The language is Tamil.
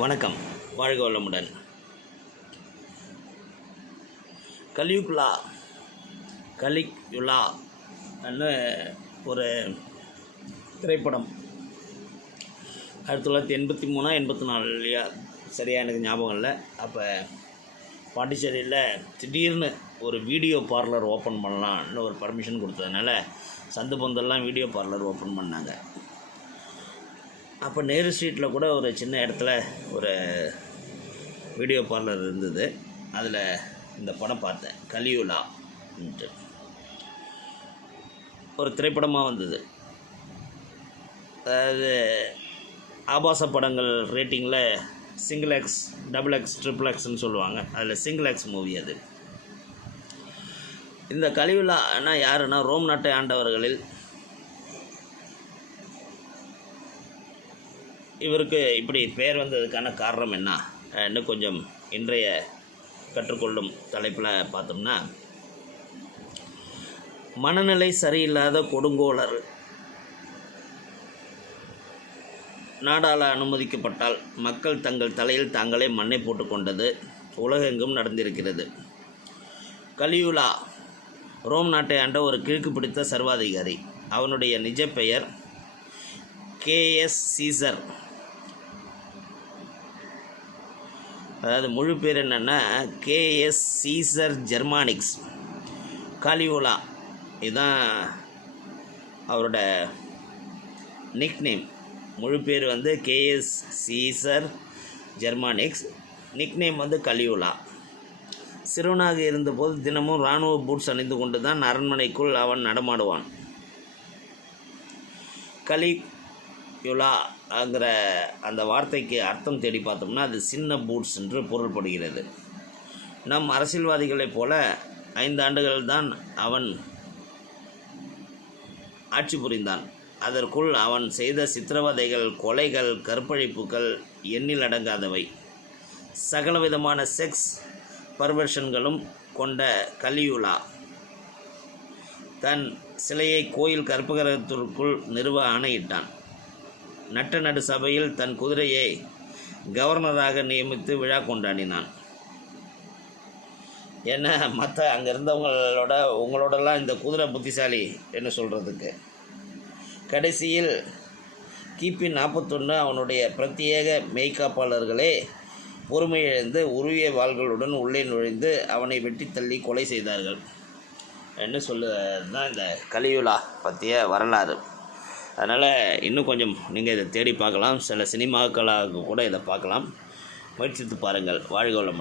வணக்கம். வாழ்க வளமுடன். கலியுகுலா கலியுலா ஒரு திரைப்படம். ஆயிரத்தி தொள்ளாயிரத்தி எண்பத்தி மூணா எண்பத்தி நாலுலையா? சரியாக எனக்கு ஞாபகம் இல்லை. அப்போ பாண்டிச்சேரியில் திடீர்னு ஒரு வீடியோ பார்லர் ஓப்பன் பண்ணலான்னு ஒரு பர்மிஷன் கொடுத்ததுனால சந்து பந்தெல்லாம் வீடியோ பார்லர் ஓப்பன் பண்ணாங்க. அப்போ நேரு ஸ்ட்ரீட்டில் கூட ஒரு சின்ன இடத்துல ஒரு வீடியோ பார்லர் இருந்தது. அதில் இந்த படம் பார்த்தேன். கலியுலா ஒரு திரைப்படமாக வந்தது. அதாவது ஆபாச படங்கள் ரேட்டிங்கில் single X double X triple எக்ஸ்ன்னு சொல்லுவாங்க. அதில் சிங்கிள் எக்ஸ் மூவி அது. இந்த கலிவிழானா யாருன்னா ரோம் நாட்டை ஆண்டவர்களில் இவருக்கு இப்படி பெயர் வந்ததுக்கான காரணம் என்ன? இன்னும் கொஞ்சம் இன்றைய கற்றுக்கொள்ளும் தலைப்பில் பார்த்தோம்னா மனநிலை சரியில்லாத கொடுங்கோலர் நாடால அனுமதிக்கப்பட்டால் மக்கள் தங்கள் தலையில் தாங்களே மண்ணை போட்டுக்கொண்டது உலகெங்கும் நடந்திருக்கிறது. கலியுலா ரோம் நாட்டை ஆண்ட ஒரு கிழக்கு பிடித்த சர்வாதிகாரி. அவனுடைய நிஜ பெயர் கேஎஸ் சீசர். அதாவது முழு பேர் என்னென்னா கேஎஸ் சீசர் ஜெர்மானிக்ஸ். காலியோலா. இதுதான் அவரோட நிக் நேம் முழு பேர் வந்து Gaius Caesar Germanicus. Nick name வந்து கலியுலா. சிறுவனாக இருந்தபோது தினமும் இராணுவ பூட்ஸ் அணிந்து கொண்டு தான் அரண்மனைக்குள் அவன் நடமாடுவான். கலி யுலாங்கிற அந்த வார்த்தைக்கு அர்த்தம் தேடி பார்த்தோம்னா அது சின்ன பூட்ஸ் என்று பொருள்படுகிறது. நம் அரசியல்வாதிகளைப் போல ஐந்து ஆண்டுகள் தான் அவன் ஆட்சி புரிந்தான். அதற்குள் அவன் செய்த சித்திரவதைகள் கொலைகள் கற்பழிப்புகள் எண்ணில் அடங்காதவை. சகலவிதமான செக்ஸ் பர்வர்ஷன்களும் கொண்ட கலியுலா தன் சிலையை கோயில் கற்பகிரகத்திற்குள் நிறுவ ஆணையிட்டான். நட்ட நடு சபையில் தன் குதிரையை கவர்னராக நியமித்து விழா கொண்டாடினான். ஏன்னா மற்ற அங்கே இருந்தவங்களோட உங்களோடலாம் இந்த குதிரை புத்திசாலி என்ன சொல்கிறதுக்கு கடைசியில் கிபி நாற்பத்தொன்று அவனுடைய பிரத்யேக மெய்காப்பாளர்களே பொறுமையிழந்து உருவிய வாள்களுடன் உள்ளே நுழைந்து அவனை வெட்டி தள்ளி கொலை செய்தார்கள். என்று சொல்லுதான் இந்த கலியுலா பற்றிய வரலாறு. அதனால் இன்னும் கொஞ்சம் நீங்கள் இதை தேடி பார்க்கலாம். சில சினிமாக்களாக கூட இதை பார்க்கலாம். முயற்சித்து பாருங்கள். வாழ்க வளமுடன்.